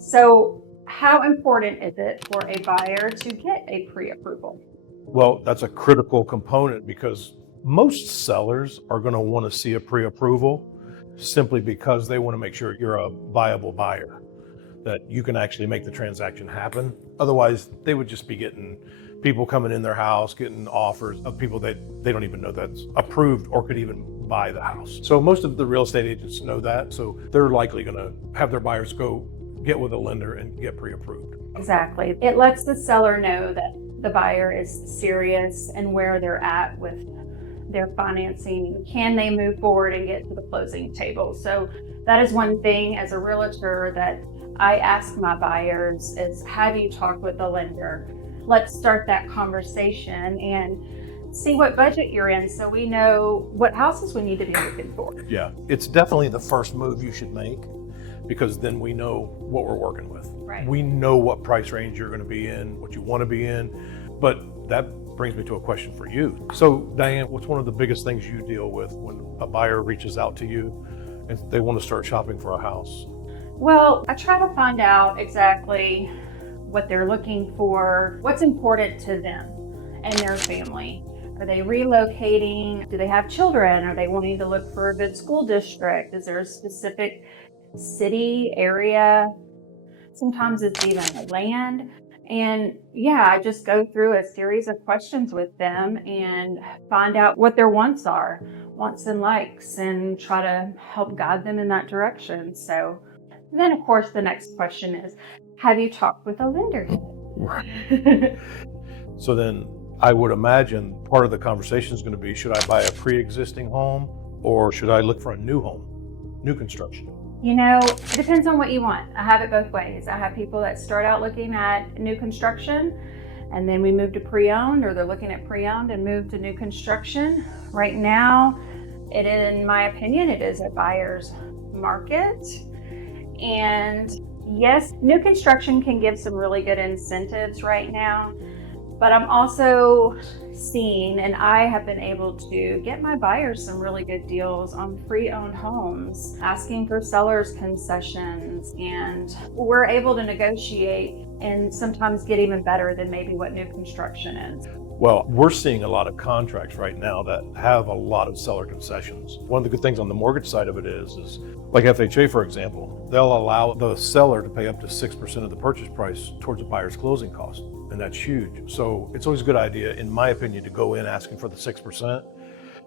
So how important is it for a buyer to get a pre-approval? Well, that's a critical component because most sellers are going to want to see a pre-approval simply because they want to make sure you're a viable buyer, that you can actually make the transaction happen. Otherwise, they would just be getting people coming in their house, getting offers of people that they don't even know that's approved or could even buy the house. So most of the real estate agents know that. So they're likely going to have their buyers go get with a lender and get pre-approved. Exactly. It lets the seller know that the buyer is serious and where they're at with their financing. Can they move forward and get to the closing table? So that is one thing as a realtor that I ask my buyers is, have you talked with the lender? Let's start that conversation and see what budget you're in so we know what houses we need to be looking for. Yeah, it's definitely the first move you should make because then we know what we're working with. Right. We know what price range you're going to be in, what you want to be in. But that brings me to a question for you. So Diane, what's one of the biggest things you deal with when a buyer reaches out to you and they want to start shopping for a house? Well, I try to find out exactly what they're looking for, what's important to them and their family. Are they relocating? Do they have children? Are they wanting to look for a good school district? Is there a specific city area? Sometimes it's even land. And yeah, I just go through a series of questions with them and find out what their wants are, wants and likes, and try to help guide them in that direction. So then, of course, the next question is, have you talked with a lender yet? So then I would imagine part of the conversation is going to be, should I buy a pre-existing home or should I look for a new home, new construction? You know, it depends on what you want. I have it both ways. I have people that start out looking at new construction and then we move to pre-owned, or they're looking at pre-owned and move to new construction. Right now, in my opinion, it is a buyer's market. And yes, new construction can give some really good incentives right now, but I'm also seeing, and I have been able to get my buyers some really good deals on pre-owned homes, asking for sellers concessions, and we're able to negotiate and sometimes get even better than maybe what new construction is. Well, we're seeing a lot of contracts right now that have a lot of seller concessions. One of the good things on the mortgage side of it is like FHA, for example, they'll allow the seller to pay up to 6% of the purchase price towards a buyer's closing cost. And that's huge. So it's always a good idea, in my opinion, to go in asking for the 6%,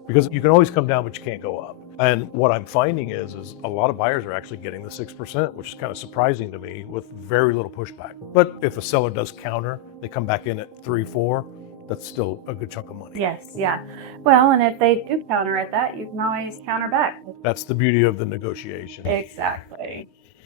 because you can always come down, but you can't go up. And what I'm finding is a lot of buyers are actually getting the 6%, which is kind of surprising to me, with very little pushback. But if a seller does counter, they come back in at 3, 4, that's still a good chunk of money. Yes, yeah. Well, and if they do counter at that, you can always counter back. That's the beauty of the negotiation. Exactly.